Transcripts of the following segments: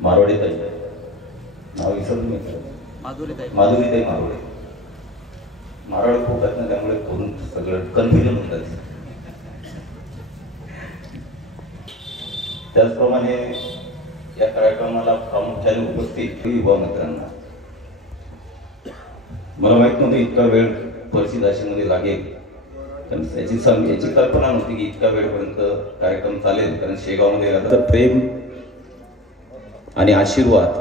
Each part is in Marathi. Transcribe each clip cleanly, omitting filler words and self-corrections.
मारोडेताई नाव विसरलं मी, माधुरीताई मारोडे. मारोडे खूप आहेत ना, त्यामुळे करून सगळं कन्फ्युजन होतात. त्याचप्रमाणे या कार्यक्रमाला प्रामुख्याने उपस्थित युवा मित्रांना, मला माहित नव्हतं इतका वेळ परिषदाशीमध्ये लागेल, कारण याची कल्पना नव्हती की इतका वेळपर्यंत कार्यक्रम चालेल. कारण शेगावमध्ये आता प्रेम आणि आशीर्वाद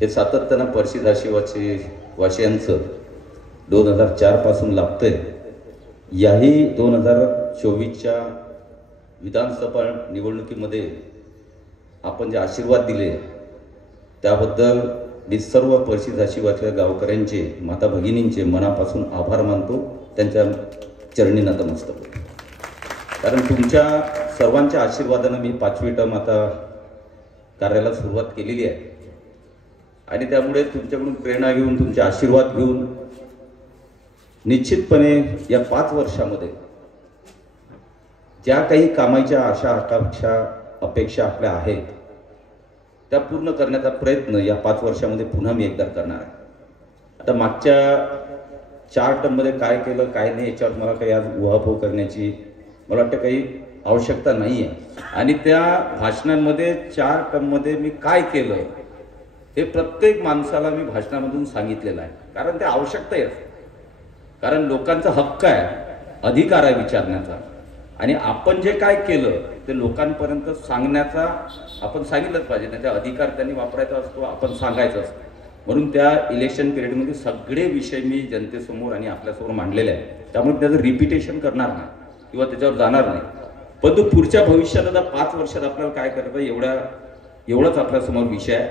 हे सातत्यानं परिषदाशिवाचे वासियांचं 2004 पासून लाभतंय. याही 2024च्या विधानसभा निवडणुकीमध्ये आपण जे आशीर्वाद दिले त्याबद्दल मी सर्व परिषदाशिवातल्या गावकऱ्यांचे, माता भगिनींचे मनापासून आभार मानतो, त्यांच्या चरणी नतमस्तक होतो. कारण तुमच्या सर्वांच्या आशीर्वादानं मी 5वी टर्म आता कार्याला सुरुवात केलेली आहे आणि त्यामुळे तुमच्याकडून प्रेरणा घेऊन, तुमचे आशीर्वाद घेऊन निश्चितपणे या 5 वर्षामध्ये ज्या काही कामाच्या आशा आकांक्षा अपेक्षा आपल्या आहेत त्या पूर्ण करण्याचा प्रयत्न या 5 वर्षामध्ये पुन्हा मी एकदा करणार आहे. आता मागच्या 4 टर्ममध्ये काय केलं काय नाही याच्यावर मला काही आज उहापोह करण्याची मला वाटतं काही आवश्यकता नाही आहे. आणि त्या भाषणांमध्ये 4 टर्ममध्ये मी काय केलं हे प्रत्येक माणसाला मी भाषणामधून सांगितलेलं आहे. कारण ते आवश्यकता आहे, कारण लोकांचा हक्क आहे, अधिकार आहे विचारण्याचा. आणि आपण जे काय केलं ते लोकांपर्यंत सांगण्याचा आपण सांगितलंच पाहिजे. त्याचा अधिकार त्यांनी वापरायचा असतो, आपण सांगायचं असतं. म्हणून त्या इलेक्शन पिरियडमध्ये सगळे विषय मी जनतेसमोर आणि आपल्यासमोर मांडलेले आहेत. त्यामुळे त्याचं रिपिटेशन करणार नाही किंवा त्याच्यावर जाणार नाही. पण तो पुढच्या भविष्यात आता 5 वर्षात आपल्याला काय करतं एवढाच आपल्यासमोर विषय आहे.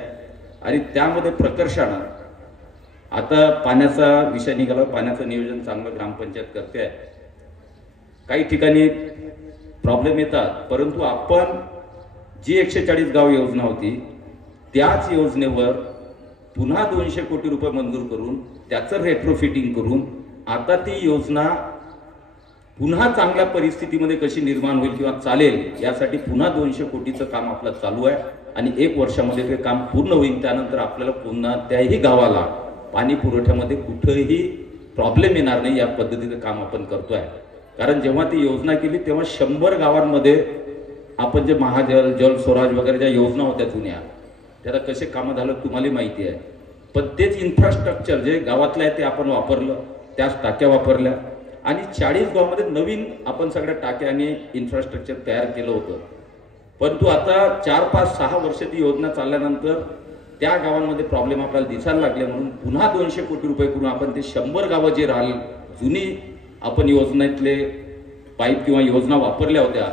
आणि त्यामध्ये प्रकर्षानं आता पाण्याचा विषय निघाला. पाण्याचं नियोजन चांगलं ग्रामपंचायत करते आहे. काही ठिकाणी प्रॉब्लेम येतात, परंतु आपण जी 140 गाव योजना होती त्याच योजनेवर पुन्हा 200 कोटी रुपये मंजूर करून त्याचं रेट्रोफिटिंग करून आता ती योजना पुन्हा चांगल्या परिस्थितीमध्ये कशी निर्माण होईल किंवा चालेल यासाठी पुन्हा 200 कोटीचं काम आपलं चालू आहे. आणि 1 वर्षामध्ये ते काम पूर्ण होईल. त्यानंतर आपल्याला पुन्हा त्याही गावाला पाणी पुरवठ्यामध्ये कुठेही प्रॉब्लेम येणार नाही या पद्धतीचं काम आपण करतोय. कारण जेव्हा ती योजना केली तेव्हा 100 गावांमध्ये आपण जे महाजल, जल स्वराज वगैरे ज्या योजना होत्या जुन्या, त्याला कसे कामं झालं तुम्हाला माहिती आहे. पण तेच इन्फ्रास्ट्रक्चर जे गावातलं आहे ते आपण वापरलं, त्याच टाक्या वापरल्या आणि 40 गावामध्ये नवीन आपण सगळ्या टाक्या आणि इन्फ्रास्ट्रक्चर तयार केलं होतं. परंतु आता 4, 5, 6 वर्ष ती योजना चालल्यानंतर त्या गावांमध्ये प्रॉब्लेम आपल्याला दिसायला लागले. म्हणून पुन्हा 200 कोटी रुपये करून आपण ते 100 गावं जे राहिली जुनी आपण योजनेतले पाईप किंवा योजना वापरल्या होत्या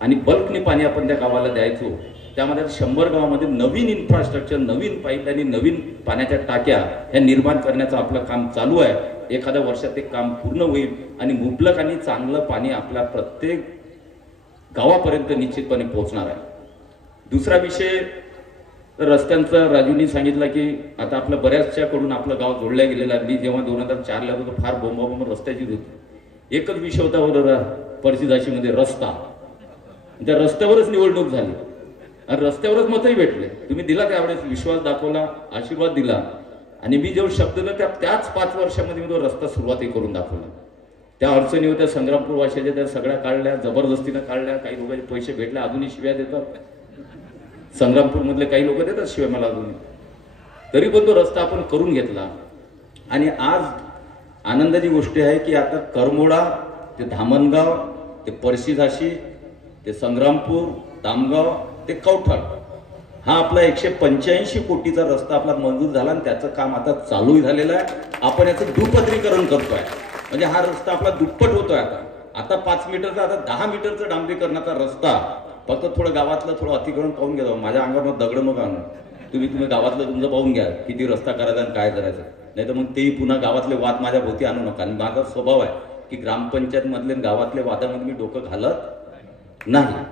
आणि बल्कने पाणी आपण त्या गावाला द्यायचो, त्यामध्ये 100 गावामध्ये नवीन इन्फ्रास्ट्रक्चर, नवीन पाईप आणि नवीन पाण्याच्या टाक्या ह्या निर्माण करण्याचं आपलं काम चालू आहे. एखाद्या वर्षात ते काम पूर्ण होईल आणि मुबलक आणि चांगलं पाणी आपल्या प्रत्येक गावापर्यंत निश्चितपणे पोहोचणार आहे. दुसरा विषय तर रस्त्यांचा राजूंनी सांगितलं की आता आपलं बऱ्याचशाकडून आपलं गाव जोडलं गेलेलं आहे. मी जेव्हा 2004 ला होतो फार बोंबाबोंब रस्त्याची होती. एकच विषय होता परिषदाशीमध्ये रस्ता. त्या रस्त्यावरच निवडणूक झाली आणि रस्त्यावरच मतही भेटले. तुम्ही दिला त्यावेळेस विश्वास दाखवला, आशीर्वाद दिला आणि मी जेव्हा शब्द दिला त्याच 5 वर्षामध्ये मी तो रस्ता सुरुवातही करून दाखवला. त्या अडचणी होत्या संग्रामपूर वाशियाच्या, त्या सगळ्या काढल्या, जबरदस्तीनं काढल्या. काही लोकांचे पैसे भेटले, अजूनही शिव्या देतात. संग्रामपूर मधले काही लोक देतात शिवाय मला अजून, तरी पण तो रस्ता आपण करून घेतला. आणि आज आनंदाची गोष्ट आहे की आता करमोडा ते धामणगाव ते परिषदाशी ते संग्रामपूर, दामगाव ते कवठाळ हा आपला 185 कोटीचा रस्ता आपला मंजूर झाला आणि त्याचं काम आता चालूही झालेलं आहे. आपण याचं दुपदरीकरण करतोय, म्हणजे हा रस्ता आपला दुप्पट होतोय. आता 5 मीटरचा, आता 10 मीटरचा डांबरीकरणाचा रस्ता. फक्त थोडं गावातलं थोडं अतिक्रमण पाहून घ्या. माझ्या अंगावर दगड नका आणू. तुम्ही गावातलं तुमचं पाहून घ्या किती रस्ता करायचा आणि काय करायचं. नाही तर मग तेही पुन्हा गावातले वाद माझ्या भोवती आणू नका. आणि माझा स्वभाव आहे की ग्रामपंचायत मधले गावातले वादामध्ये मी डोकं घालत नाही.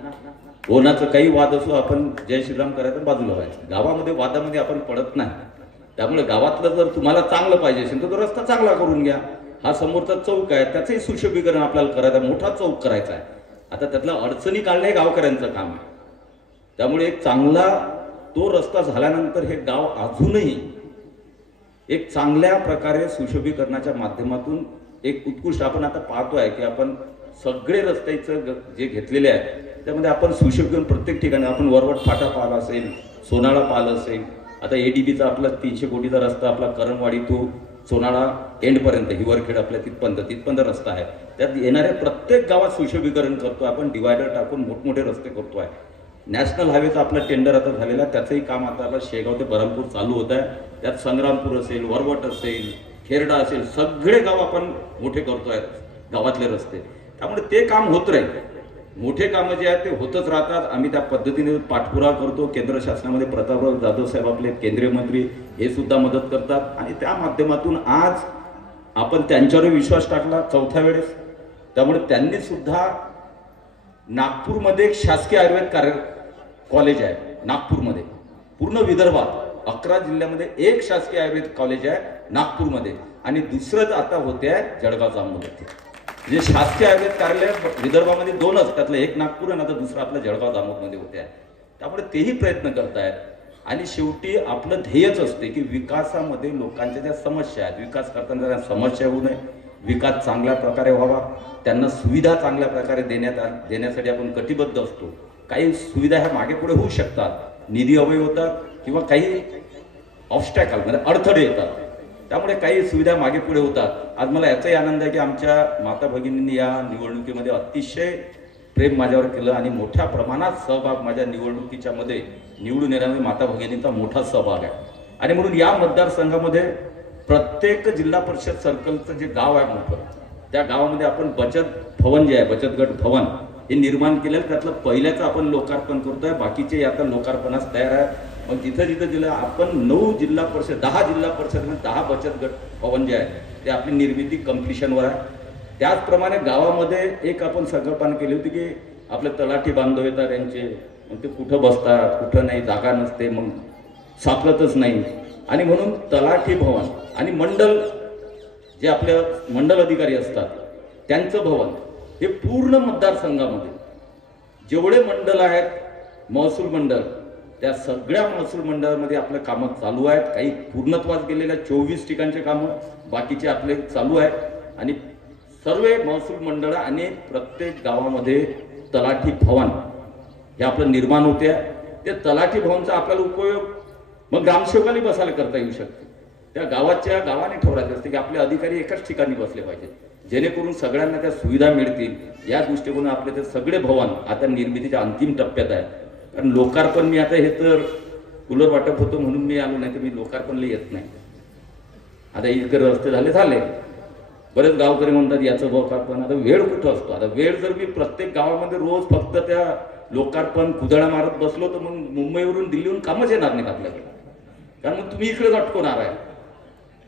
कोणाचं काही वाद असो आपण जय श्रीराम करायचं, बाजूला व्हायचं. गावामध्ये वादामध्ये आपण पडत नाही. त्यामुळे गावातलं जर तुम्हाला चांगलं पाहिजे असेल तर तो रस्ता चांगला करून घ्या. हा समोरचा चौक आहे त्याचंही सुशोभीकरण आपल्याला करायचं, मोठा चौक करायचा आहे. आता त्यातल्या अडचणी काढणे गावकऱ्यांचं काम आहे. त्यामुळे एक चांगला तो रस्ता झाल्यानंतर हे गाव अजूनही एक चांगल्या प्रकारे सुशोभीकरणाच्या माध्यमातून एक उत्कृष्ट, आपण आता पाहतोय की आपण सगळे रस्त्याचं जे घेतलेले आहे त्यामध्ये आपण सुशोभीकरण प्रत्येक ठिकाणी, आपण वरवट फाटा पाहिला असेल, सोनाळा पाहिलं असेल, आता एडीबीचा आपला 300 कोटीचा रस्ता आपला करणवाडी तो सोनाळा एंडपर्यंत, हिवरखेड आपल्या तिथपर्यंत रस्ता आहे. त्यात येणाऱ्या प्रत्येक गावात सुशोभीकरण करतो आपण, डिवायडर टाकून मोठमोठे रस्ते करतोय. नॅशनल हायवेचा आपला टेंडर आता झालेला, त्याचंही काम आता आपलं शेगाव ते बरहमपूर चालू होत आहे. त्यात संग्रामपूर असेल, वरवट असेल, खेरडा असेल, सगळे गाव आपण मोठे करतोय गावातले रस्ते. त्यामुळे ते काम होत राहील. मोठे कामं जे आहेत ते होतच राहतात. आम्ही त्या पद्धतीने पाठपुरावा करतो. केंद्र शासनामध्ये प्रतापराव जाधव साहेब आपले केंद्रीय मंत्री हे सुद्धा मदत करतात आणि त्या माध्यमातून आज आपण त्यांच्यावर विश्वास टाकला चौथ्या वेळेस. त्यामुळे त्यांनी सुद्धा नागपूरमध्ये एक शासकीय आयुर्वेद कॉलेज आहे. नागपूरमध्ये पूर्ण विदर्भात 11 जिल्ह्यामध्ये एक शासकीय आयुर्वेद कॉलेज आहे नागपूरमध्ये, आणि दुसरंच आता होते आहे जळगाव जामोदमध्ये. म्हणजे शासकीय आयुर्वेद कार्यालय विदर्भामध्ये 2च, त्यातलं एक नागपूर आणि आता दुसरं आपलं जळगाव जामोदमध्ये होते आहे. त्यामुळे तेही प्रयत्न करतायत. आणि शेवटी आपलं ध्येयच असते की विकासामध्ये लोकांच्या ज्या समस्या आहेत, विकास करताना ज्या समस्या होऊ नये, विकास चांगल्या प्रकारे व्हावा, त्यांना सुविधा चांगल्या प्रकारे देण्यासाठी आपण कटिबद्ध असतो. काही सुविधा ह्या मागे पुढे होऊ शकतात, निधी अभावी होतात किंवा काही ऑब्स्टॅकल म्हणजे अडथळे येतात, त्यामुळे काही सुविधा मागे पुढे होतात. आज मला याचाही आनंद आहे की आमच्या माता भगिनींनी या निवडणुकीमध्ये अतिशय प्रेम माझ्यावर केलं आणि मोठ्या प्रमाणात सहभाग माझ्या निवडणुकीच्या मध्ये निवडून येण्यामध्ये माता भगिनींचा मोठा सहभाग आहे. आणि म्हणून या मतदारसंघामध्ये प्रत्येक जिल्हा परिषद सर्कलचं जे गाव आहे मोठं, त्या गावामध्ये आपण बचत भवन जे आहे, बचत गट भवन हे निर्माण केलेलं, त्यातलं पहिल्याचं आपण लोकार्पण करतोय. बाकीचे आता लोकार्पणास तयार आहे. मग जिथं जिथं जिल्हा आपण 9 जिल्हा परिषद 10 जिल्हा परिषद 10 बचत गट भवन जे आहे ते आपली निर्मिती कम्प्लिशनवर आहे. त्याचप्रमाणे गावामध्ये एक आपण संकल्पना केली होती की आपले तलाठी बांधव येतात यांचे, मग ते कुठं बसतात कुठं नाही, जागा नसते, मग सापडतच नाही. आणि म्हणून तलाठी भवन आणि मंडल जे आपल्या मंडल अधिकारी असतात त्यांचं भवन हे पूर्ण मतदारसंघामध्ये जेवढे मंडळ आहेत, महसूल मंडळ, त्या सगळ्या महसूल मंडळामध्ये आपलं कामं चालू आहेत. काही पूर्णत्वास गेलेल्या 24 ठिकाणचे कामं बाकीचे आपले चालू आहेत. आणि सर्व महसूल मंडळ आणि प्रत्येक गावामध्ये तलाठी भवन हे आपलं निर्माण होते आहे. त्या तलाठी भवनचा आपल्याला उपयोग मग ग्रामसेवकाला बसायला करता येऊ शकतो. त्या गावाने ठरवायचं असते की आपले अधिकारी एकाच ठिकाणी बसले पाहिजेत, जेणेकरून सगळ्यांना त्या सुविधा मिळतील. या दृष्टीकोन आपले ते सगळे भवन आता निर्मितीच्या अंतिम टप्प्यात आहे. कारण लोकार्पण मी आता हे तर कूलर वाटप होतो म्हणून मी आलो, नाही तर मी लोकार्पणला येत नाही. आता इतके रस्ते झाले, बरेच गावकरी म्हणतात याचं लोकार्पण, आता वेळ कुठं असतो. आता वेळ जर मी प्रत्येक गावामध्ये रोज फक्त त्या लोकार्पण कुदळा मारत बसलो तर मग मुंबईवरून दिल्लीहून कामच येणार नाहीत आपल्याकडे, कारण मग तुम्ही इकडेच अटकवणार आहे.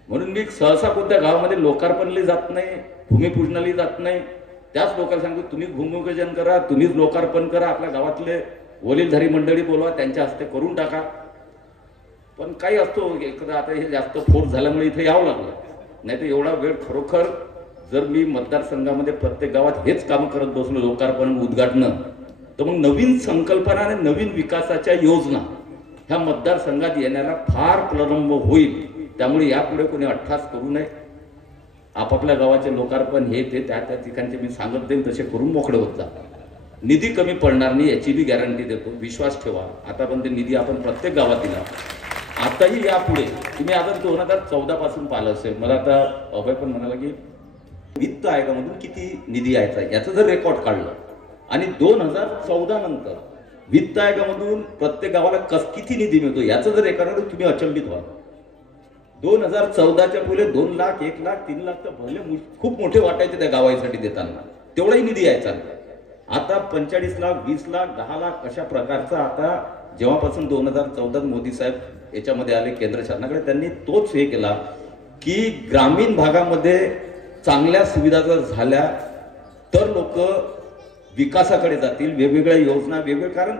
म्हणून मी सहसा कोणत्या गावामध्ये लोकार्पणला जात नाही, भूमिपूजनाला जात नाही. त्याच लोकांना सांगतो तुम्ही भूमिपूजन करा, तुम्हीच लोकार्पण करा, आपल्या गावातले वडीलधारी मंडळी बोलवा, त्यांच्या हस्ते करून टाका. पण काही असतो एकदा आता हे जास्त फोर्स झाल्यामुळे इथे यावं लागलं, नाही तर एवढा वेळ खरोखर जर मी मतदारसंघामध्ये प्रत्येक गावात हेच काम करत बसलो, लोकार्पण उद्घाटन, तर मग नवीन संकल्पना आणि नवीन विकासाच्या योजना ह्या मतदारसंघात येण्याला फार प्रारंभ होईल. त्यामुळे यापुढे कोणी अट्टास करू नये. आपापल्या गावाचे लोकार्पण हे ते त्या ठिकाणचे मी सांगत देईन तसे करून मोकळे होत जा. निधी कमी पडणार नाही याची बी गॅरंटी देतो, विश्वास ठेवा. आता पण ते निधी आपण प्रत्येक गावात दिला. आताही यापुढे तुम्ही आता 2014 पासून पाहिलं असेल, मला आता अभय पण म्हणाला की वित्त आयोगामधून किती निधी यायचा याचं जर रेकॉर्ड काढलं आणि 2014 नंतर वित्त आयोगामधून प्रत्येक गावाला किती निधी मिळतो याचं जर रेकॉर्ड काढलं तुम्ही अचंबित व्हा. 2014च्या पुढे 2 लाख 1 लाख 3 लाख तर भले खूप मोठे वाटायचे त्या गावासाठी देताना, तेवढाही निधी यायचा. आता 45 लाख 20 लाख 10 लाख अशा प्रकारचा आता जेव्हापासून 2014 मोदी साहेब याच्यामध्ये आले केंद्र शासनाकडे, त्यांनी तोच हे केला की ग्रामीण भागामध्ये चांगल्या सुविधा जर झाल्या तर लोक विकासाकडे जातील. वेगवेगळ्या योजना वेगवेगळे, कारण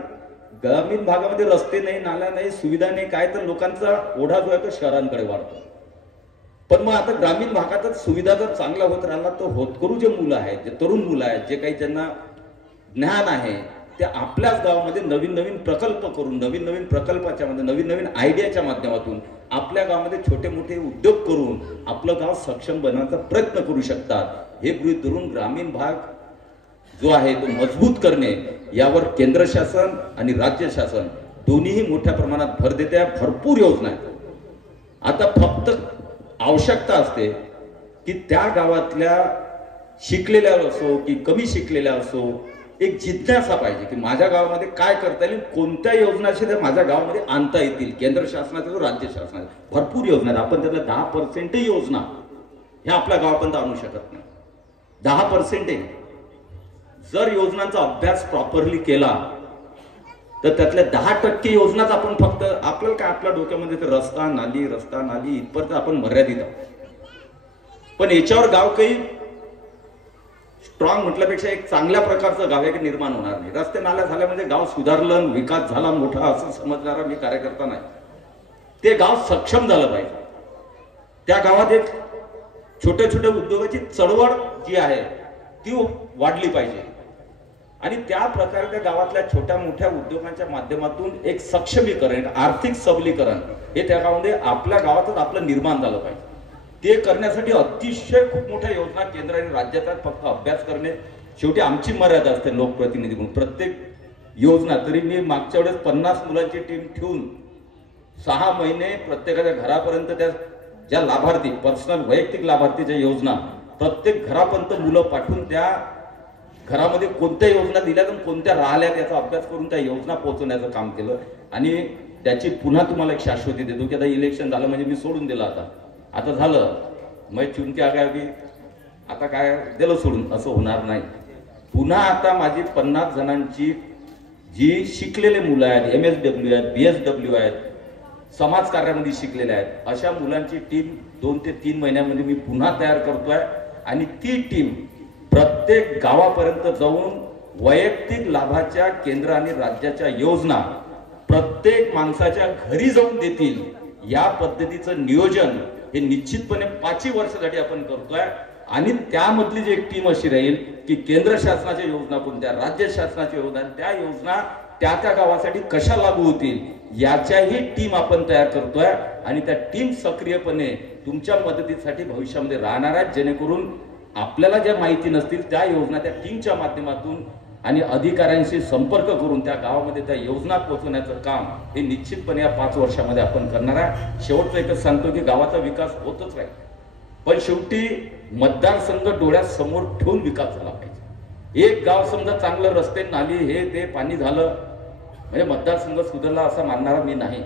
ग्रामीण भागामध्ये रस्ते नाही, नाला नाही, सुविधा नाही, काय तर लोकांचा ओढा जो आहे तो शहरांकडे वाढतो. पण मग आता ग्रामीण भागातच सुविधा जर चांगला होत राहिला तर होतकरू जे मुलं आहेत, जे तरुण मुलं आहेत, जे काही ज्यांना ज्ञान आहे, ते आपल्याच गावामध्ये नवीन नवीन प्रकल्प करून, नवीन नवीन प्रकल्पाच्या मध्ये, नवीन नवीन आयडियाच्या माध्यमातून आपल्या गावामध्ये छोटे मोठे उद्योग करून आपलं गाव सक्षम बनवण्याचा प्रयत्न करू शकतात। हे गृहीत धरून ग्रामीण भाग जो आहे तो मजबूत करणे यावर केंद्र शासन आणि राज्य शासन दोन्हीही मोठ्या प्रमाणात भर देते। भरपूर योजना आहेत। आता फक्त आवश्यकता असते की त्या गावातल्या शिकलेल्या असो की कमी शिकलेल्या असो, एक जिज्ञासा पाहिजे की माझ्या गावामध्ये काय करता येईल, कोणत्या योजनाशी ते माझ्या गावामध्ये आणता येतील। केंद्र शासनाच्या राज्य शासनाच्या भरपूर योजना आहेत। आपण त्यातल्या 10% योजना ह्या आपल्या गावापर्यंत आणू शकत नाही। 10% जर योजनांचा अभ्यास प्रॉपरली केला तर त्यातल्या 10% योजनाच आपण फक्त, आपल्याला काय आपल्या डोक्यामध्ये ते रस्ता नाली इथपर्यंत आपण मर्यादित आहोत। पण याच्यावर गाव काही स्ट्रॉंग म्हटल्यापेक्षा एक चांगल्या प्रकारचं गाव एक निर्माण होणार नाही। रस्ते नाल्या झाल्या म्हणजे गाव सुधारलं, विकास झाला मोठा असं समजणारा मी कार्यकर्ता नाही। ते गाव सक्षम झालं पाहिजे। त्या गावात एक छोट्या छोट्या उद्योगाची चळवळ जी आहे ती वाढली पाहिजे आणि त्या प्रकारे त्या गावातल्या छोट्या मोठ्या उद्योगांच्या माध्यमातून एक सक्षमीकरण, आर्थिक सबलीकरण हे त्या गावामध्ये आपल्या गावातच आपलं निर्माण झालं पाहिजे। ते करण्यासाठी अतिशय खूप मोठ्या योजना केंद्र आणि राज्यात फक्त अभ्यास करणे शेवटी आमची मर्यादा असते लोकप्रतिनिधी म्हणून। प्रत्येक योजना तरी मी मागच्या वेळेस 50 मुलांची टीम ठेवून 6 महिने प्रत्येकाच्या घरापर्यंत त्या ज्या लाभार्थी पर्सनल वैयक्तिक लाभार्थीच्या योजना प्रत्येक घरापर्यंत मुलं पाठवून त्या घरामध्ये कोणत्या योजना दिल्या तर कोणत्या राहिल्या याचा अभ्यास करून त्या योजना पोहोचवण्याचं काम केलं। आणि त्याची पुन्हा तुम्हाला एक शाश्वती देतो की आता इलेक्शन झालं म्हणजे मी सोडून दिलं, आता झालं मग चुनके आगावी आता काय दिलं सोडून, असं होणार नाही। पुन्हा आता माझी 50 जणांची जी शिकलेले मुलं आहेत, MSW आहेत, BSW आहेत, समाज कार्यामध्ये शिकलेले आहेत, अशा मुलांची टीम 2 ते 3 महिन्यामध्ये मी पुन्हा तयार करतोय आणि ती टीम प्रत्येक गावापर्यंत जाऊन वैयक्तिक लाभाच्या केंद्र आणि राज्याच्या योजना प्रत्येक माणसाच्या घरी जाऊन देतील या पद्धतीचं नियोजन हे निश्चितपणे 5 वर्षासाठी आपण करतोय। आणि त्यामधली जी एक टीम अशी राहील की केंद्र शासनाच्या योजना कोणत्या, राज्य शासनाच्या योजना, त्या योजना त्या त्या गावासाठी कशा लागू होतील याच्याही टीम आपण तयार करतोय आणि त्या टीम सक्रियपणे तुमच्या मदतीसाठी भविष्यामध्ये राहणार आहेत, जेणेकरून आपल्याला ज्या माहिती नसतील त्या योजना त्या टीमच्या माध्यमातून आणि अधिकाऱ्यांशी संपर्क करून त्या गावामध्ये त्या योजना पोहोचवण्याचं काम हे निश्चितपणे या 5 वर्षामध्ये आपण करणार आहे। शेवटचं एकच सांगतो की गावाचा विकास होतच राहील, पण शेवटी मतदारसंघ डोळ्यासमोर ठेवून विकास झाला पाहिजे। एक गाव समजा चांगलं रस्ते नाली हे ते पाणी झालं म्हणजे मतदारसंघ सुधारला असं मानणारा मी नाही।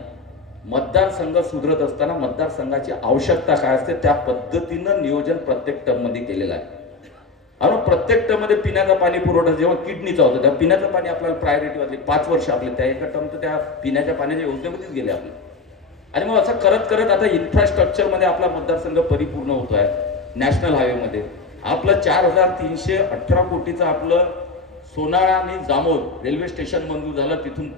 मतदारसंघ सुधारत असताना मतदारसंघाची आवश्यकता काय असते त्या पद्धतीनं नियोजन प्रत्येक टर्म मध्ये केलेलं आहे। आणि प्रत्येक टर्म मध्ये पिण्याचा पाणी पुरवठा जेव्हा किडनीचा होता तेव्हा पिण्याचं पाणी आपल्याला प्रायोरिटी वाटली 5 वर्ष आपले त्या एका टर्म तर त्या पिण्याच्या पाण्याच्या योजनेमध्येच गेले आपले। आणि मग असं करत करत आता इन्फ्रास्ट्रक्चर मध्ये आपला मतदारसंघ परिपूर्ण होतोय। नॅशनल हायवे मध्ये आपलं 4318 कोटीचं आपलं सोनाळा आणि जामोद रेल्वे स्टेशन मंजूर झालं। तिथून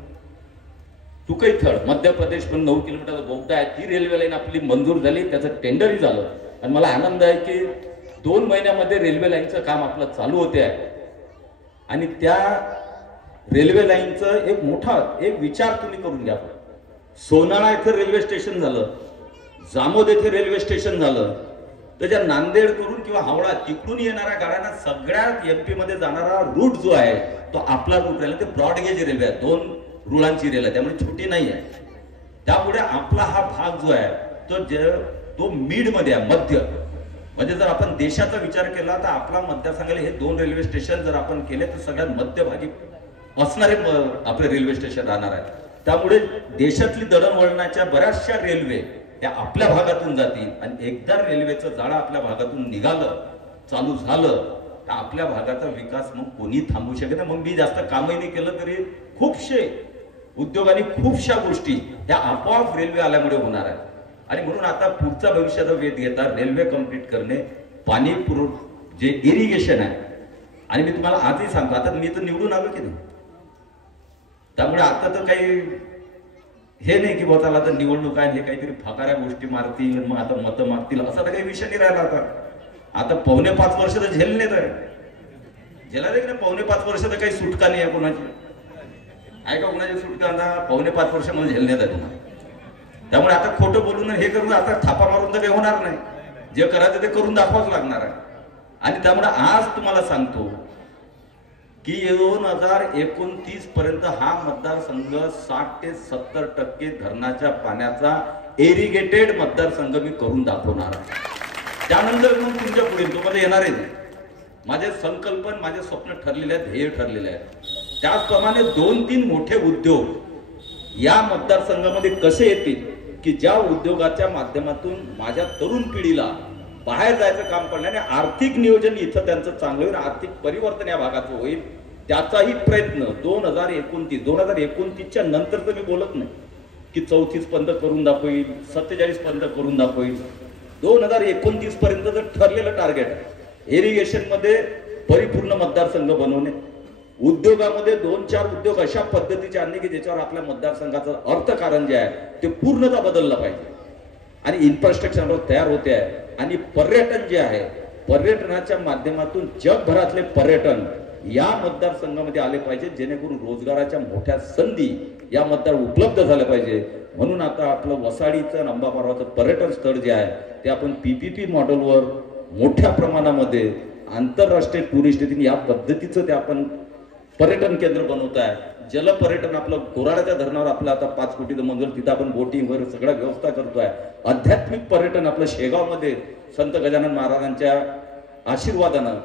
तुकईथळ मध्य प्रदेश पण 9 किलोमीटरचा बोगदा आहे, ती रेल्वे लाईन आपली मंजूर झाली, त्याचं टेंडरही झालं। आणि मला आनंद आहे की 2 महिन्यामध्ये रेल्वे लाईनचं काम आपलं चालू होते आहे। आणि त्या रेल्वे लाईनचं एक मोठा एक विचार तुम्ही करून घ्या। सोनाळा येथे रेल्वे स्टेशन झालं, जामोद येथे रेल्वे स्टेशन झालं, त्याच्या नांदेड करून किंवा हावडा तिकडून येणाऱ्या गाड्यांना सगळ्यात MP मध्ये जाणारा रूट जो आहे तो आपला रूट राहिला, ते ब्रॉडगेज रेल्वे आहे, 2 रुळांची रेल्वे आहे, त्यामुळे छोटी नाही आहे। त्यामुळे आपला हा भाग जो आहे तो मिड मध्ये आहे, मध्य म्हणजे जर आपण देशाचा विचार केला तर आपला मतदारसंघाला हे 2 रेल्वे स्टेशन जर आपण केले तर सगळ्यात मध्यभागी असणारे आपले रेल्वे स्टेशन राहणार आहेत। त्यामुळे देशातली दळणवळणाच्या बऱ्याचशा रेल्वे त्या आपल्या भागातून जातील आणि एकदा रेल्वेचं जाळं आपल्या भागातून निघालं चालू झालं तर आपल्या भागाचा विकास मग कोणी थांबवू शकत नाही। मग मी जास्त कामही नाही केलं तरी खूपशे उद्योग आणि खूपशा गोष्टी त्या आपोआप रेल्वे आल्यामुळे होणार आहेत। आणि म्हणून आता पुढचा भविष्याचा वेध घेता रेल्वे कंप्लीट करणे, पाणी जे इरिगेशन आहे। आणि मी तुम्हाला आजही सांगतो, आता मी तर निवडून आलो की नाही, त्यामुळे आता तर काही हे नाही की बाबा आता निवडणूक आहे हे काहीतरी फकाऱ्या गोष्टी मारतील मग आता मतं मागतील असा तर काही विषय नाही राहिला। आता 4.5 वर्ष तर झेल नाही तर झेला नाही, 4.5 वर्ष तर काही सुटका नाही आहे कोणाची। आहे का कोणाच्या सुटका 4.5 वर्ष मला झेलण्यात आहे तुम्हाला. त्यामुळे आता खोटं बोलून हे करून आता थापा मारून तर काही होणार नाही. जे करायचं ते करून दाखवाच लागणार आहे. आणि त्यामुळे आज तुम्हाला सांगतो की 2029 पर्यंत हा मतदारसंघ 60 ते 70% धरणाच्या पाण्याचा एरिगेटेड मतदारसंघ मी करून दाखवणार आहे. त्यानंतर मग तुमच्या पुढे तुम्हाला येणार आहे. माझे संकल्पन, माझे स्वप्न ठरलेले आहेत, ध्येय ठरलेले आहेत. त्याचप्रमाणे 2-3 मोठे उद्योग या मतदारसंघामध्ये कसे येतील की ज्या उद्योगाच्या माध्यमातून माझ्या तरुण पिढीला बाहेर जायचं काम पडल्याने आर्थिक नियोजन इथं त्यांचं चांगलं होईल, आर्थिक परिवर्तन या भागाचं होईल. त्याचाही प्रयत्न 2029च्या नंतर तर मी बोलत नाही की 34 पर्यंत करून दाखवेल, 47 पर्यंत करून दाखवेल. 2029 पर्यंत जर ठरलेलं टार्गेट आहे इरिगेशन मध्ये परिपूर्ण मतदारसंघ बनवणे, उद्योगामध्ये 2-4 उद्योग अशा पद्धतीचे आणणे की ज्याच्यावर आपल्या मतदारसंघाचं अर्थकारण जे आहे ते पूर्णतः बदललं पाहिजे आणि इन्फ्रास्ट्रक्चर तयार होते आहे. आणि पर्यटन जे आहे, पर्यटनाच्या माध्यमातून जगभरातले पर्यटन या मतदारसंघामध्ये आले पाहिजे, जेणेकरून रोजगाराच्या मोठ्या संधी या मतदार उपलब्ध झाल्या पाहिजे. म्हणून आता आपलं वसाडीचं अंबा पर्वताचं पर्यटन स्थळ जे आहे ते आपण PPP मॉडेलवर मोठ्या प्रमाणामध्ये आंतरराष्ट्रीय टुरिस्ट येतील या पद्धतीचं ते आपण पर्यटन केंद्र बनवत आहे. जलपर्यटन आपलं कोराड्याच्या धरणावर आपलं आता 5 कोटीचं मंजूर, तिथं आपण बोटिंग वगैरे सगळ्या व्यवस्था करतोय. आध्यात्मिक पर्यटन आपलं शेगावमध्ये संत गजानन महाराजांच्या आशीर्वादानं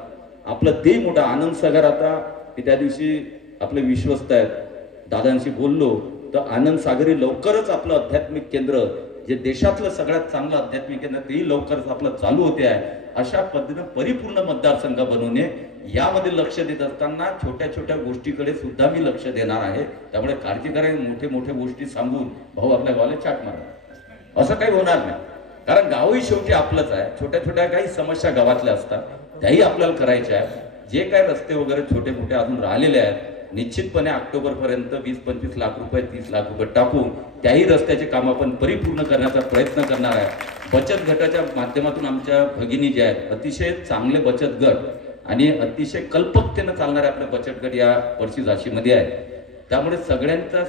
आपलं ते मोठं आनंद सागर. आता मी त्या दिवशी आपले विश्वस्त आहेत दादांशी बोललो तर आनंद सागरी लवकरच आपलं आध्यात्मिक केंद्र जे देशातलं सगळ्यात चांगलं आध्यात्मिक केंद्र तेही लवकरच आपलं चालू होते आहे. अशा पद्धतीनं परिपूर्ण मतदारसंघ बनवणे यामध्ये लक्ष देत असताना छोट्या छोट्या गोष्टीकडे सुद्धा मी लक्ष देणार आहे. त्यामुळे काळजी करायला मोठे मोठे गोष्टी सांगून भाऊ आपल्या गावाला चाट मारा असं काही होणार नाही. कारण गावही शेवटी आपलंच आहे. छोट्या छोट्या काही समस्या गावातल्या असतात त्याही आपल्याला करायच्या आहेत. जे काही रस्ते वगैरे छोटे मोठे अजून राहिलेले आहेत निश्चितपणे ऑक्टोबर पर्यंत 20-25 लाख रुपये 30 लाख रुपये टाकून त्याही रस्त्याचे काम आपण परिपूर्ण करण्याचा प्रयत्न करणार आहे. बचत गटाच्या माध्यमातून आमच्या भगिनी जे आहेत अतिशय चांगले बचत गट आणि अतिशय कल्पकतेनं चालणारे आपले बचत गट या वर्षी झाशीमध्ये आहे. त्यामुळे सगळ्यांचा